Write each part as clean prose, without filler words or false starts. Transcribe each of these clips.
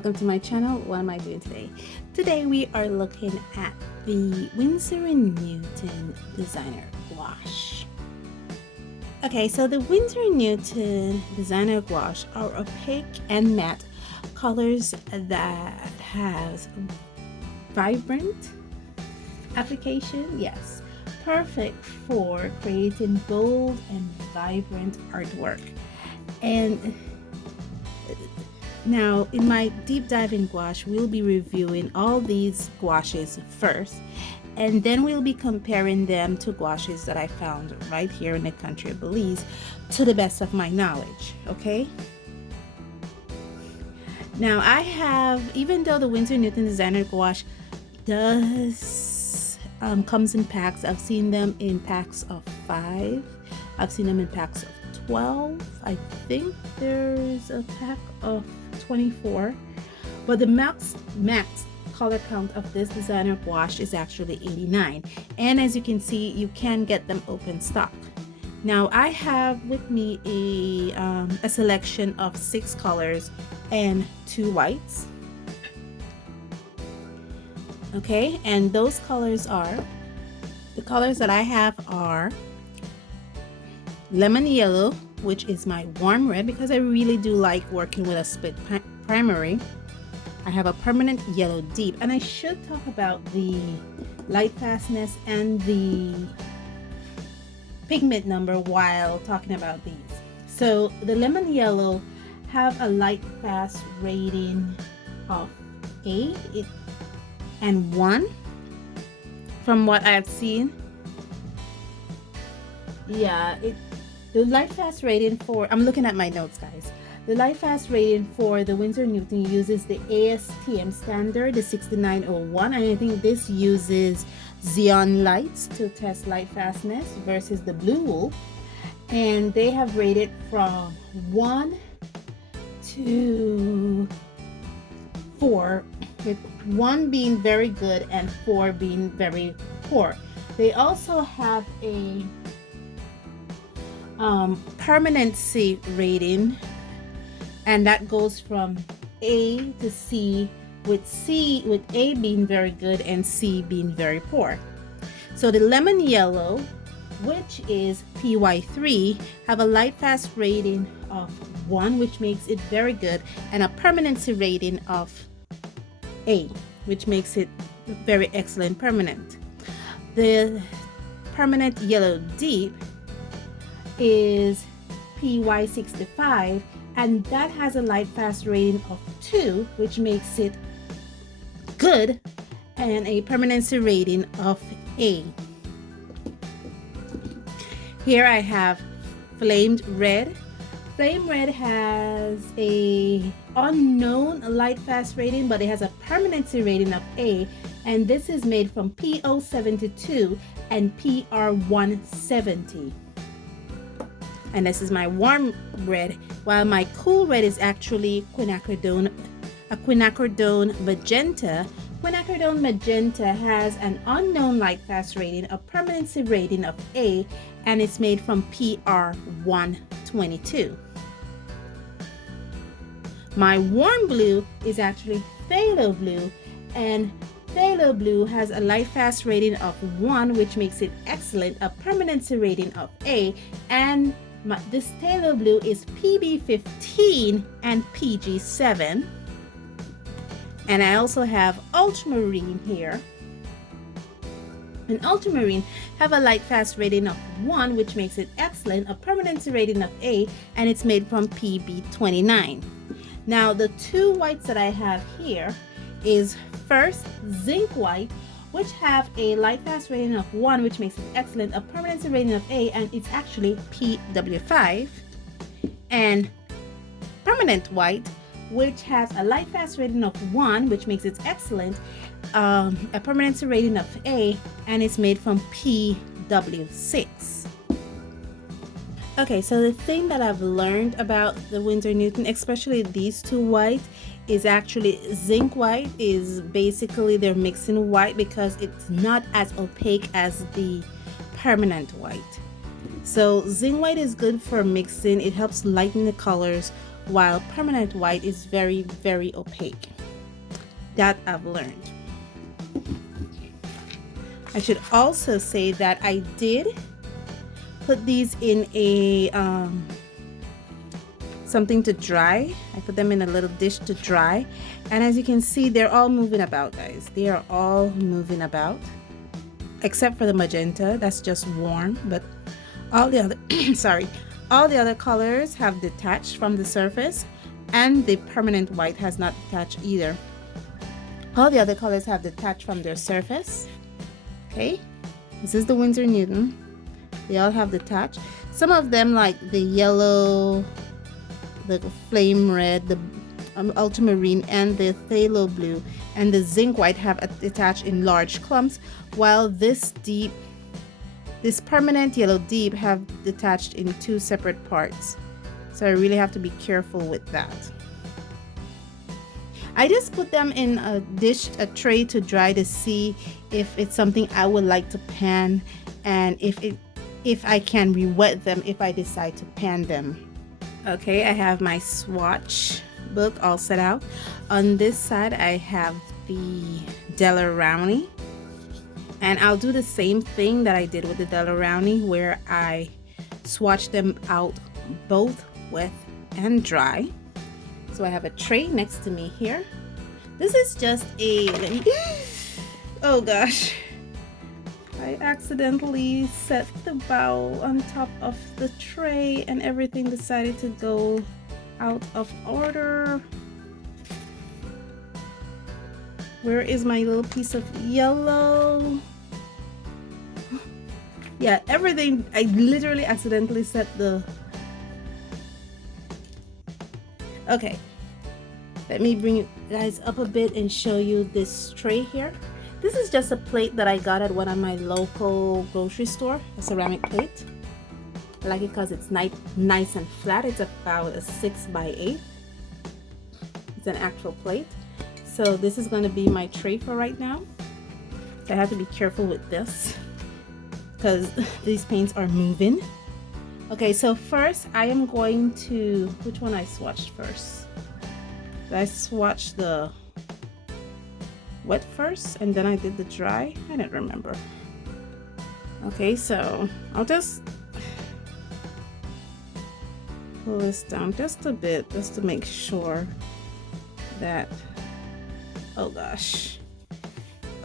Welcome to my channel. What am I doing today? Today we are looking at the Winsor & Newton designer gouache. Okay, so the Winsor & Newton designer gouache are opaque and matte colors that has vibrant application. Yes, perfect for creating bold and vibrant artwork. And now, in my deep dive in gouache, we'll be reviewing all these gouaches first, and then we'll be comparing them to gouaches that I found right here in the country of Belize to the best of my knowledge, okay? Now, I have, even though the Winsor & Newton designer gouache does comes in packs, I've seen them in packs of 5, I've seen them in packs of 12, I think there's a pack of 24, but the max color count of this designer gouache is actually 89, and as you can see, you can get them open stock. Now I have with me a selection of 6 colors and 2 whites. Okay, and those colors are, the colors that I have are lemon yellow, which is my warm red, because I really do like working with a split primary. I have a permanent yellow deep, and I should talk about the light fastness and the pigment number while talking about these. So the lemon yellow have a light fast rating of A and 1 from what I've seen. Yeah, the light fast rating for, I'm looking at my notes, guys. The light fast rating for the Winsor & Newton uses the ASTM standard, the 6901, and I think this uses xenon lights to test light fastness versus the blue wool. And they have rated from 1 to 4, with 1 being very good and 4 being very poor. They also have a permanency rating, and that goes from A to C, with A being very good and C being very poor. So the lemon yellow, which is PY3, have a light fast rating of 1, which makes it very good, and a permanency rating of A, which makes it very excellent permanent. The permanent yellow deep is PY65, and that has a light fast rating of 2, which makes it good, and a permanency rating of A. Here I have flamed red. Flame red has a unknown light fast rating, but it has a permanency rating of A, and this is made from PO72 and PR170. And this is my warm red, while my cool red is actually quinacridone magenta. Quinacridone magenta has an unknown light fast rating, a permanency rating of A, and it's made from PR122. My warm blue is actually phthalo blue, and phthalo blue has a light fast rating of 1, which makes it excellent, a permanency rating of A, and this phthalo blue is PB15 and PG7. And I also have ultramarine here. And ultramarine have a light fast rating of 1, which makes it excellent, a permanency rating of A, and it's made from PB29. Now the 2 whites that I have here is first zinc white, which have a light fast rating of 1, which makes it excellent, a permanency rating of A, and it's actually PW5. And permanent white, which has a light fast rating of 1, which makes it excellent, a permanency rating of A, and it's made from PW6. Okay, so the thing that I've learned about the Winsor & Newton, especially these 2 whites, is actually zinc white is basically they're mixing white because it's not as opaque as the permanent white. So zinc white is good for mixing. It helps lighten the colors, while permanent white is very, very opaque. That I've learned. I should also say that I did put these in a something to dry. I put them in a little dish to dry, and as you can see, they're all moving about, guys. They are all moving about, except for the magenta. That's just warm, but all the other sorry, all the other colors have detached from the surface, and the permanent white has not detached either. All the other colors have detached from their surface. Okay, this is the Winsor Newton. They all have detached. Some of them, like the yellow, the flame red, the ultramarine, and the phthalo blue and the zinc white have detached in large clumps, while this permanent yellow deep have detached in 2 separate parts. So I really have to be careful with that. I just put them in a tray to dry to see if it's something I would like to pan, and if I can re-wet them if I decide to pan them. Okay, I have my swatch book all set out. On this side I have the Delarowney, and I'll do the same thing that I did with the Delarowney, where I swatch them out both wet and dry. So I have a tray next to me here. This is just oh gosh, I accidentally set the bowl on top of the tray and everything decided to go out of order. Where is my little piece of yellow? Yeah, everything, I literally accidentally set the... Okay, let me bring you guys up a bit and show you this tray here. This is just a plate that I got at one of my local grocery store, a ceramic plate. I like it because it's nice and flat. It's about a 6 by 8. It's an actual plate. So this is going to be my tray for right now. I have to be careful with this because these paints are moving. Okay, so first I am going to, which one I swatched first? I swatched the wet first and then I did the dry. I don't remember. Okay, so I'll just pull this down just a bit just to make sure that, oh gosh.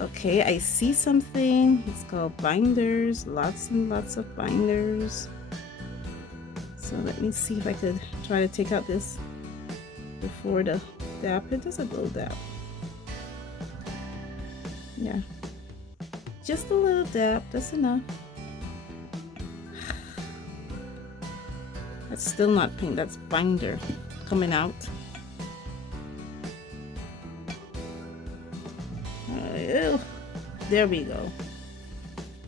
Okay, I see something. It's called binders, lots and lots of binders. So let me see if I could try to take out this before the dab. It does a little dab. Yeah, just a little dab, that's enough. That's still not paint, that's binder coming out. Ew. There we go.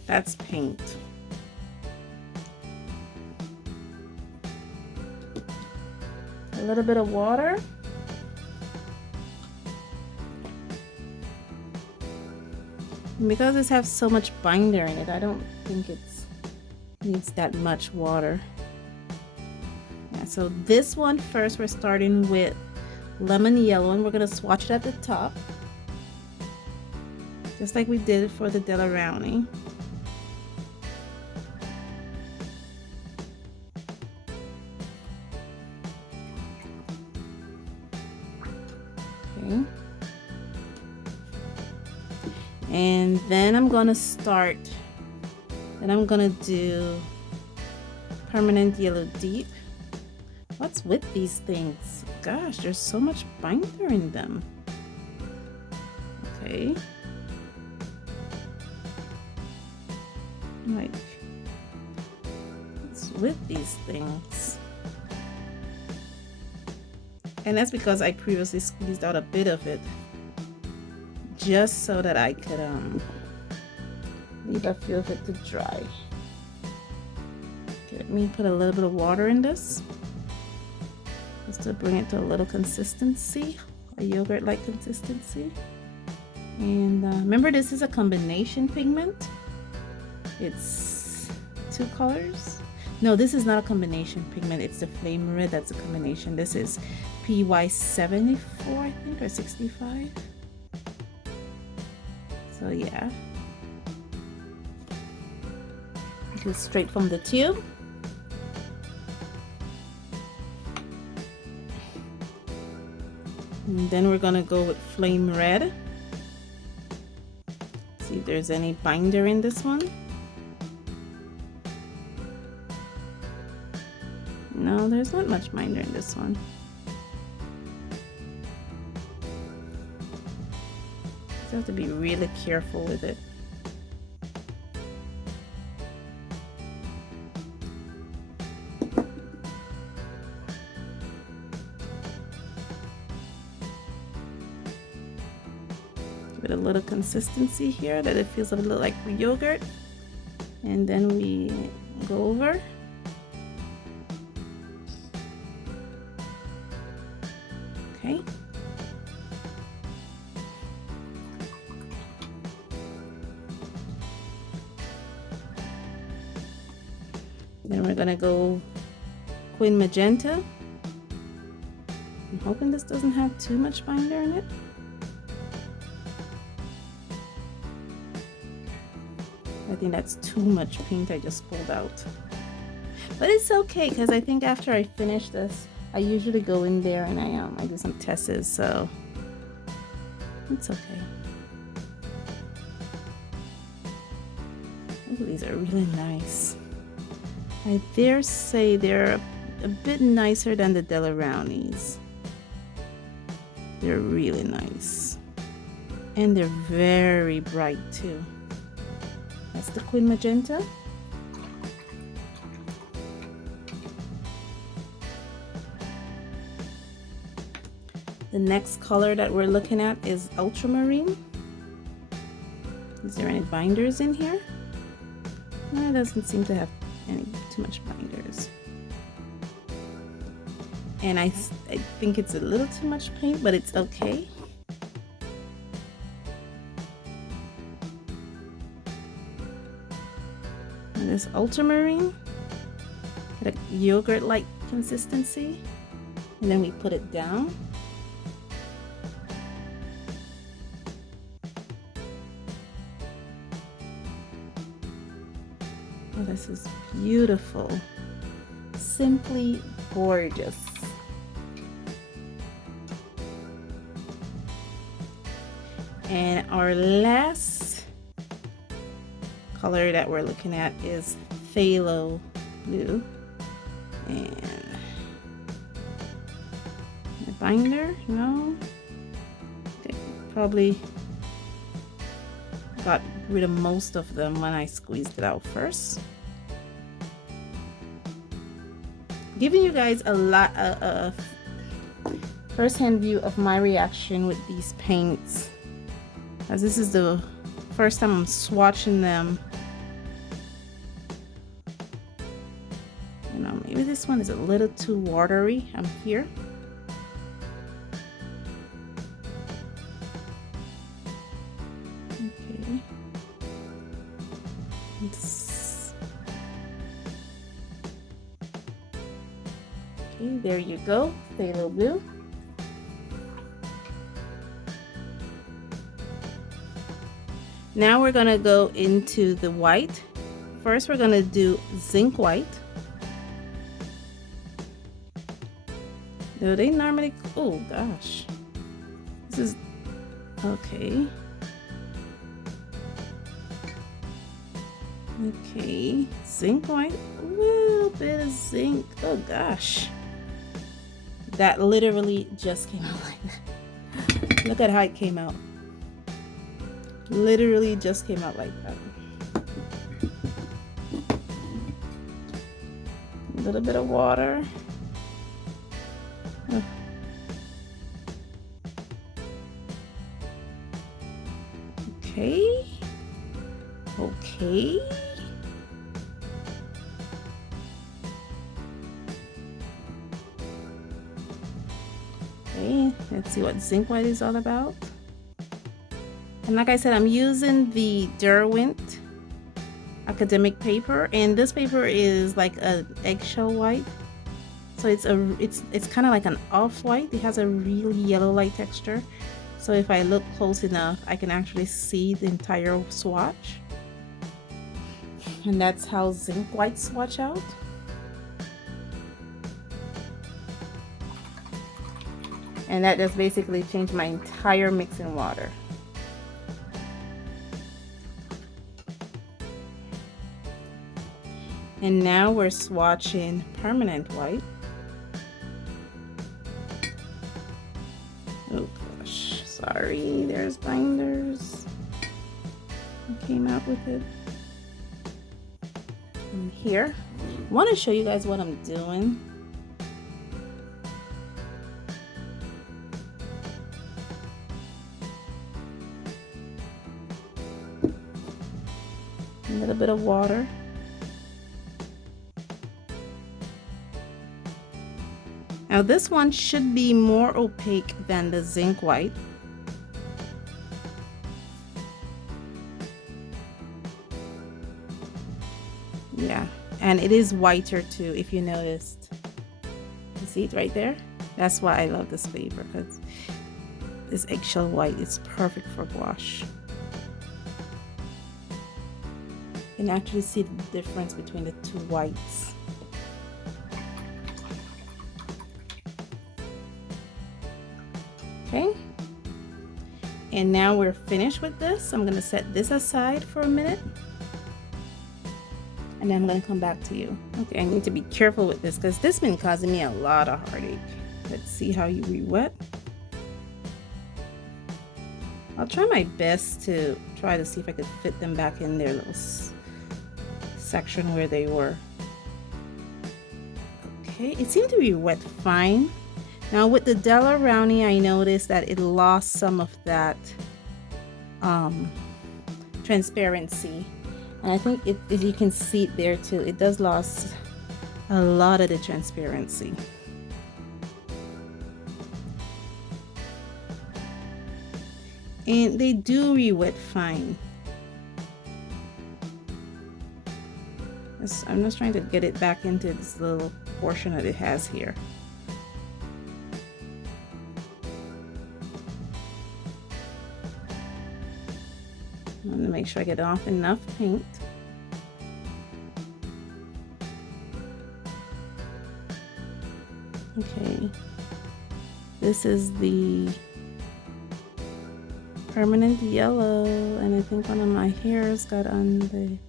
That's paint. A little bit of water. Because this has so much binder in it, I don't think it needs that much water. Yeah, so this one first, we're starting with lemon yellow, and we're going to swatch it at the top, just like we did for the Delarowney. Okay. And then I'm gonna start, and I'm gonna do permanent yellow deep. What's with these things? Gosh, there's so much binder in them. Okay. Like, what's with these things? And that's because I previously squeezed out a bit of it, just so that I could leave a few of it to dry. Okay, let me put a little bit of water in this, just to bring it to a little consistency, a yogurt-like consistency. And remember, this is a combination pigment. It's 2 colors. No, this is not a combination pigment. It's the flame red that's a combination. This is PY74, I think, or 65. So yeah. This is straight from the tube. And then we're gonna go with flame red. See if there's any binder in this one. No, there's not much binder in this one. You have to be really careful with it. Give it a little consistency here that it feels a little like yogurt. And then we go over. Okay. Then we're gonna go Queen Magenta. I'm hoping this doesn't have too much binder in it. I think that's too much paint I just pulled out. But it's okay, because I think after I finish this, I usually go in there and I do some tests, so it's okay. Oh, these are really nice. I dare say they're a bit nicer than the Della Brownies. They're really nice. And they're very bright too. That's the Queen Magenta. The next color that we're looking at is Ultramarine. Is there any binders in here? No, it doesn't seem to have too much binders. And I think it's a little too much paint, but it's okay. And this Ultramarine, got a yogurt-like consistency, and then we put it down. Oh, this is beautiful. Simply gorgeous. And our last color that we're looking at is Phthalo Blue. And the binder, no. Okay, probably got rid of most of them when I squeezed it out first. Giving you guys a lot of first-hand view of my reaction with these paints, as this is the first time I'm swatching them. You know, maybe this one is a little too watery. I'm here. Okay. Okay, there you go, Phthalo Blue. Now we're gonna go into the white. First, we're gonna do zinc white. Do they normally? Oh gosh, this is okay. Okay, zinc white. A little bit of zinc. Oh gosh, that literally just came out like that. Look at how it came out. Literally just came out like that. A little bit of water. Oh. Okay. Okay. Okay, let's see what zinc white is all about. And like I said, I'm using the Derwent academic paper, and this paper is like an eggshell white. So it's kind of like an off-white. It has a really yellow-like texture. So if I look close enough, I can actually see the entire swatch. And that's how zinc whites swatch out. And that just basically changed my entire mix in water. And now we're swatching permanent white. Oh gosh, sorry, there's binders. I came out with it. And here, I want to show you guys what I'm doing. A little bit of water. Now this one should be more opaque than the zinc white. Yeah, and it is whiter too, if you noticed. You see it right there? That's why I love this paper, because this eggshell white is perfect for gouache. You can actually see the difference between the two whites. Okay, and now we're finished with this. I'm gonna set this aside for a minute, and then I'm gonna come back to you. Okay, I need to be careful with this because this has been causing me a lot of heartache. Let's see how you re-wet. I'll try my best to see if I could fit them back in their little section where they were. Okay, it seemed to be wet fine. Now with the Della Rowney, I noticed that it lost some of that transparency, and I think if you can see it there too, it does lose a lot of the transparency. And they do re-wet fine. I'm just trying to get it back into this little portion that it has here. I'm going to make sure I get off enough paint. Okay, this is the permanent yellow, and I think one of my hairs got in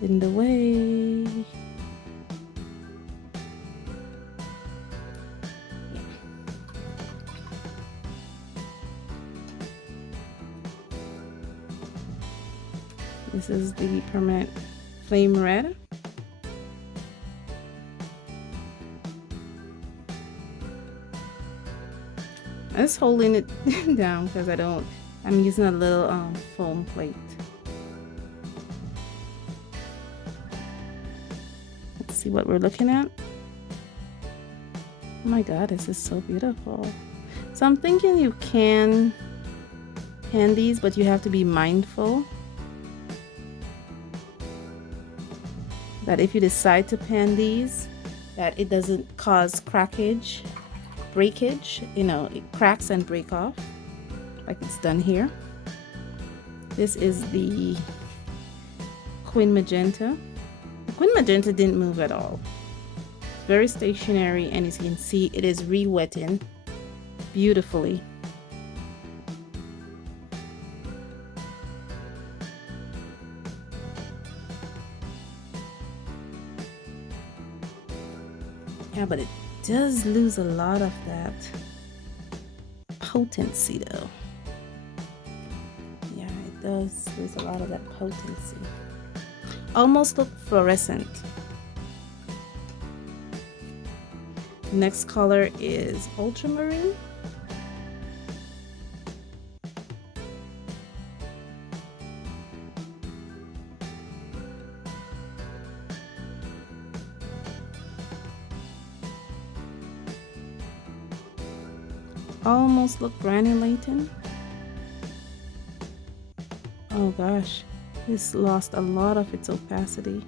the way. This is the permanent flame red. I'm just holding it down because I'm using a little foam plate. Let's see what we're looking at. Oh my god, this is so beautiful. So I'm thinking you can pan these, but you have to be mindful that if you decide to pan these, that it doesn't cause breakage, you know, it cracks and break off like it's done here. This is the Quin Magenta. The Quin Magenta didn't move at all. It's very stationary, and as you can see, it is re-wetting beautifully. Yeah, but it does lose a lot of that potency though. Yeah, it does lose a lot of that potency. Almost look fluorescent. Next color is ultramarine. Almost look granulating. Oh gosh, This lost a lot of its opacity.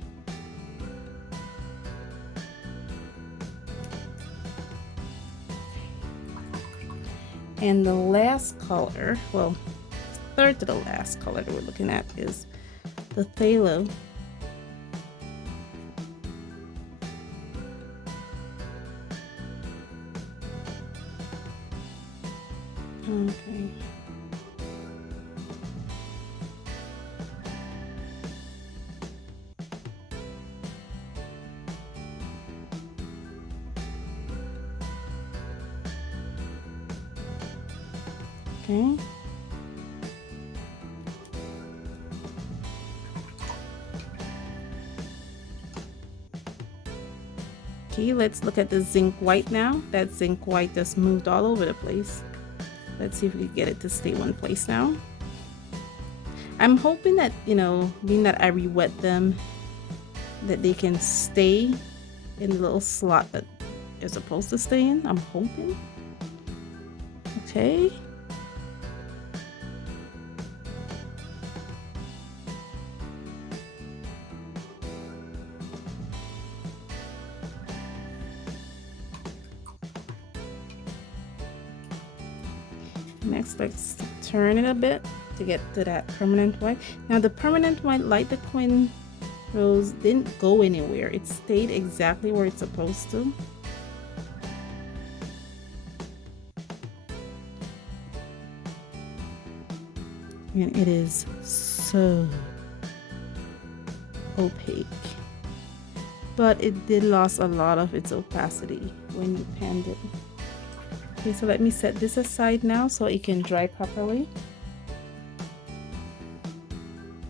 And the last color, well, third to the last color that we're looking at is the phthalo. Okay. Okay. Okay, let's look at the zinc white now. That zinc white just moved all over the place. Let's see if we can get it to stay one place now. I'm hoping that, you know, being that I re-wet them, that they can stay in the little slot that they're supposed to stay in. I'm hoping. Okay. Next, let's turn it a bit to get to that permanent white. Now the permanent white, like the Quin Rose, didn't go anywhere. It stayed exactly where it's supposed to. And it is so opaque. But it did lose a lot of its opacity when you panned it. Okay, so let me set this aside now so it can dry properly.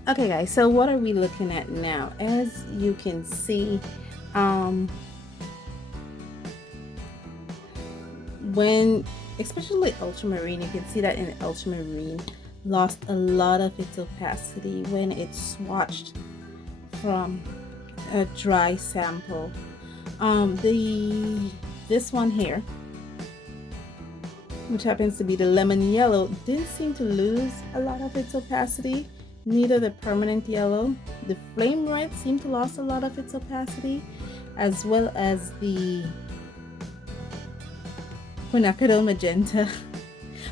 Okay guys, so what are we looking at now? As you can see, when, especially ultramarine, you can see that in ultramarine lost a lot of its opacity when it's swatched from a dry sample. This one here, which happens to be the lemon yellow, didn't seem to lose a lot of its opacity. Neither the permanent yellow. The flame red seemed to lose a lot of its opacity, as well as the quinacridone magenta.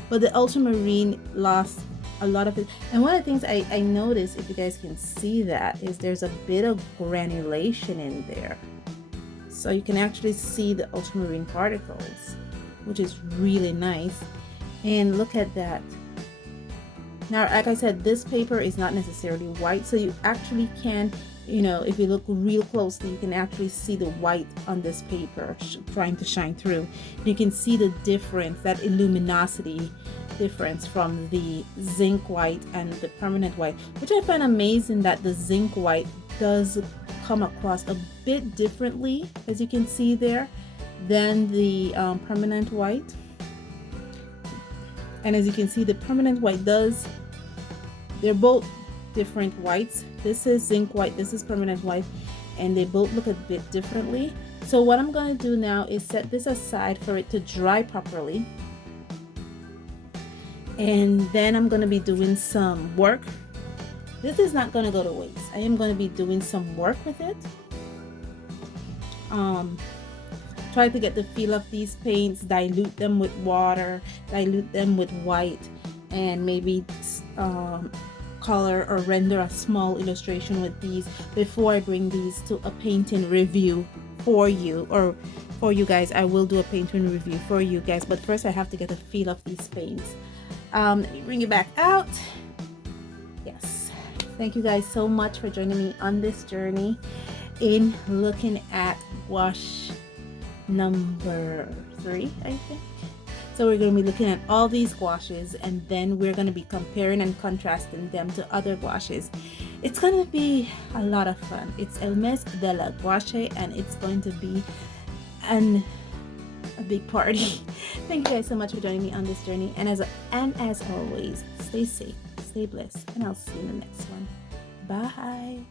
But the ultramarine lost a lot of it. And one of the things I noticed, if you guys can see that, is there's a bit of granulation in there. So you can actually see the ultramarine particles, which is really nice. And look at that. Now, like I said, this paper is not necessarily white, so you actually can, you know, if you look real closely, you can actually see the white on this paper trying to shine through. You can see the difference, that luminosity difference from the zinc white and the permanent white, which I find amazing that the zinc white does come across a bit differently, as you can see there, than the permanent white. And as you can see, the permanent white they're both different whites. This is zinc white, this is permanent white, and they both look a bit differently. So what I'm going to do now is set this aside for it to dry properly. And then I'm going to be doing some work. This is not going to go to waste. I am going to be doing some work with it. Try to get the feel of these paints, dilute them with water, dilute them with white, and maybe color or render a small illustration with these before I bring these to a painting review for you, or for you guys. I will do a painting review for you guys, but first I have to get a feel of these paints. Let me bring it back out. Yes, thank you guys so much for joining me on this journey in looking at gouache number 3, I think. So we're going to be looking at all these gouaches, and then we're going to be comparing and contrasting them to other gouaches. It's going to be a lot of fun. It's El Mes de la Gouache, and it's going to be a big party. Thank you guys so much for joining me on this journey, and as always, stay safe, stay blessed, and I'll see you in the next one. Bye.